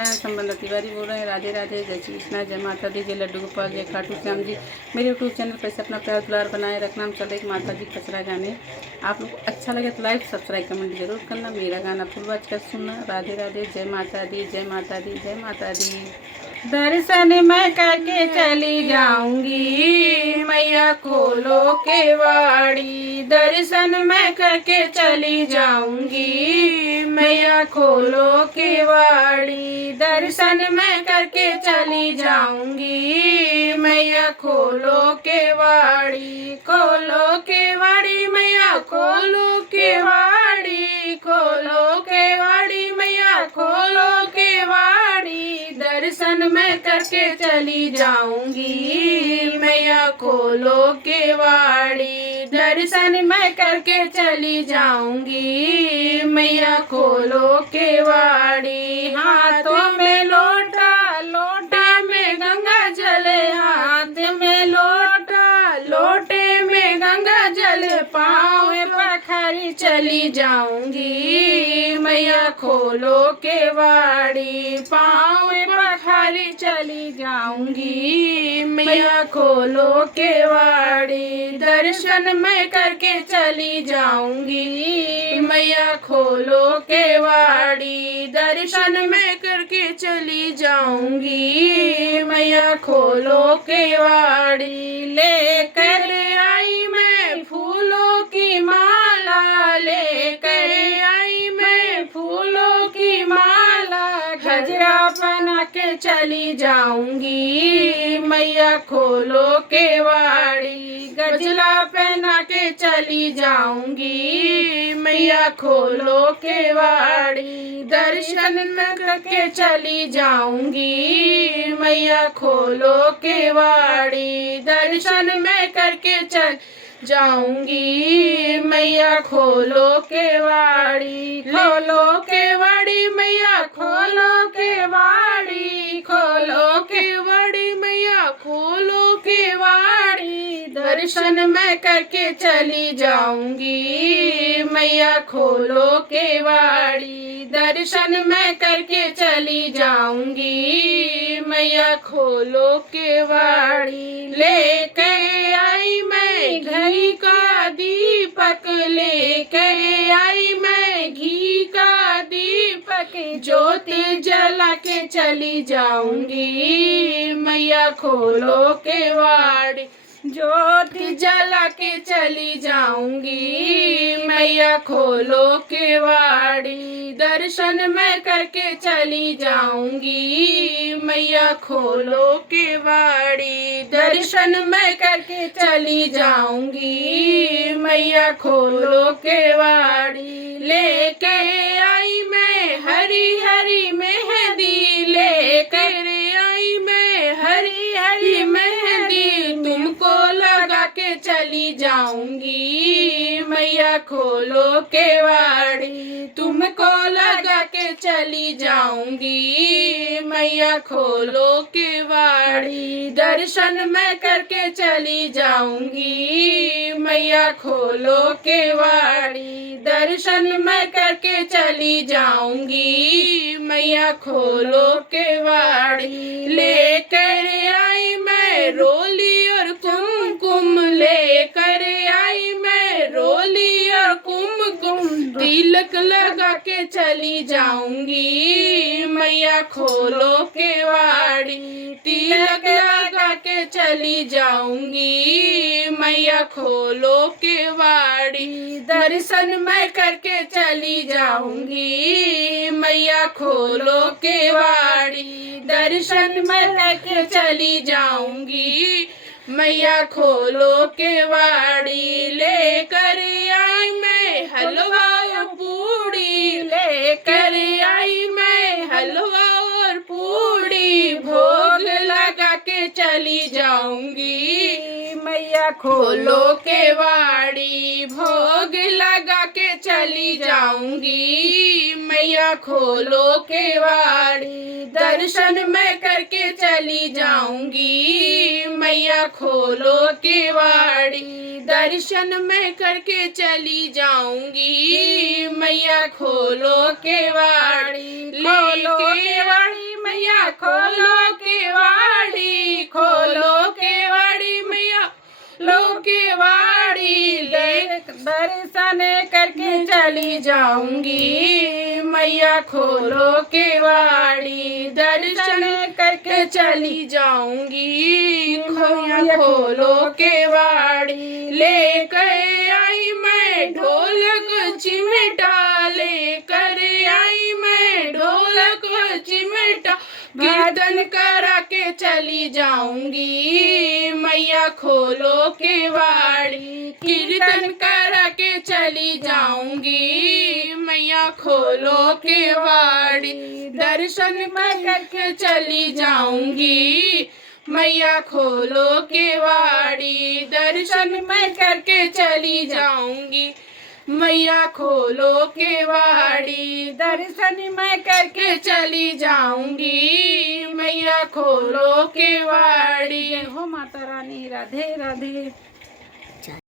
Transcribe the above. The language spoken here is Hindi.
नारायण संबंध तिवारी बोल रहे हैं। राधे राधे, जय श्री कृष्णा, जय माता दी, जय लड्डू गोपाल, जय खाटू श्याम जी। मेरे यूट्यूब चैनल पर से अपना प्यार दुलार बनाए रखना। हम चले माता जी कचरा गाने। आप लोग को अच्छा लगे तो लाइक सब्सक्राइब कमेंट जरूर करना। मेरा गाना फुल बाज कर सुनना। राधे राधे, जय माता दी, जय माता दी, जय माता दी। दर्शन मैं करके चली जाऊंगी, मैया खोलो केवाड़ी। दर्शन मैं करके चली जाऊंगी, मैया खोलो केवाड़ी। दर्शन मैं करके चली जाऊंगी, मैया खोलो केवाड़ी। खोलो केवाड़ी मैया, खोलो केवाड़ी। खोलो केवाड़ी मैया, खोलो केवाड़ी। दर्शन मैं करके चली जाऊंगी, मैया खोलो केवाड़ी। दर्शन मैं करके चली जाऊंगी, मैया खोलो केवाड़ी। हाथों में लोटा, लोटे में गंगा जल। हाथ में लोटा, लोटे में गंगा जल। पाँव पखारी चली जाऊंगी, मैया खोलो केवाड़ी। पाँव पखारी चली जाऊंगी, मैया खोलो केवाड़ी। दर्शन मैं करके चली जाऊंगी, मैया खोलो केवाड़ी। दर्शन मैं करके चली जाऊंगी, मैया खोलो केवाड़ी। लेकर आई मैं फूलों की माला, लेकर आई मैं फूलों की माला। गजरा बना के चली जाऊंगी, मैया खोलो केवाड़ी। गजला पहना के चली जाऊंगी, मैया खोलो केवाड़ी। दर्शन करके चली जाऊंगी, मैया खोलो केवाड़ी। दर्शन मैं करके चल जाऊंगी, मैया खोलो केवाड़ी। खोलो केवाड़ी मैया, खोलो केवाड़ी। खोलो केवाड़ी मैया, खोलो केवाड़ी। दर्शन मैं करके चली जाऊंगी, मैया खोलो केवाड़ी। दर्शन मैं करके चली जाऊंगी, मैया खोलो केवाड़ी। लेकर आई मैं घी का दीपक, लेकर आई मैं घी का दीपक। ज्योति जला के चली जाऊंगी, मैया खोलो केवाड़ी। ज्योति जला के चली जाऊंगी, मैया खोलो केवाड़ी। दर्शन मैं करके चली जाऊंगी, मैया खोलो केवाड़ी। दर्शन मैं करके चली जाऊंगी, मैया खोलो केवाड़ी। लेकर आई मैं हरी हरी मेहंदी, लेकर आई मैं हरी हरी मेहंदी। तुमको लगा के चली जाऊंगी, मैया खोलो केवाड़ी। तुमको लगा के चली जाऊंगी, मैया खोलो केवाड़ी। दर्शन मैं करके चली जाऊंगी, मैया खोलो केवाड़ी। दर्शन मैं करके चली जाऊंगी, मैया खोलो केवाड़ी। लेकर आई मैं रोली और कुमकुम, लेकर आई मैं रोली और कुमकुम। तिलक लगा के चली जाऊंगी, मैया खोलो केवाड़ी। तिलक लगा के चली जाऊंगी, मैया खोलो केवाड़ी। दर्शन मैं करके चली जाऊंगी, मैया खोलो केवाड़ी। दर्शन मैं करके चली जाऊंगी, मैया खोलो केवाड़ी। लेकर आई मैं हलवा और पूड़ी, लेकर आई मैं हलवा और पूड़ी। भोग लगा के चली जाऊंगी, मैया खोलो केवाड़ी। भोग लगा के चली जाऊंगी, मैया खोलो केवाड़ी। दर्शन मैं करके चली जाऊंगी, मैया खोलो केवाड़ी। दर्शन मैं करके चली जाऊंगी, मैया खोलो केवाड़ी। खोलो केवाड़ी दर्शन करके चली जाऊंगी, मैया खोलो केवाड़ी। दर्शन करके चली जाऊंगी, मैया खोलो केवाड़ी। लेकर आई मैं ढोलक चिमटा, लेकर आई मैं ढोलक चिमटा। कीर्तन करा के चली जाऊंगी, मैया खोलो केवाड़ी। कीर्तन करा के चली जाऊंगी, मैया खोलो केवाड़ी। दर्शन मैं करके चली जाऊंगी, मैया खोलो केवाड़ी। दर्शन मैं करके चली जाऊंगी, मैया खोलो केवाड़ी। दर्शन मैं करके चली जाऊंगी, मैया खोलो केवाड़ी। हो माता रानी, राधे राधे।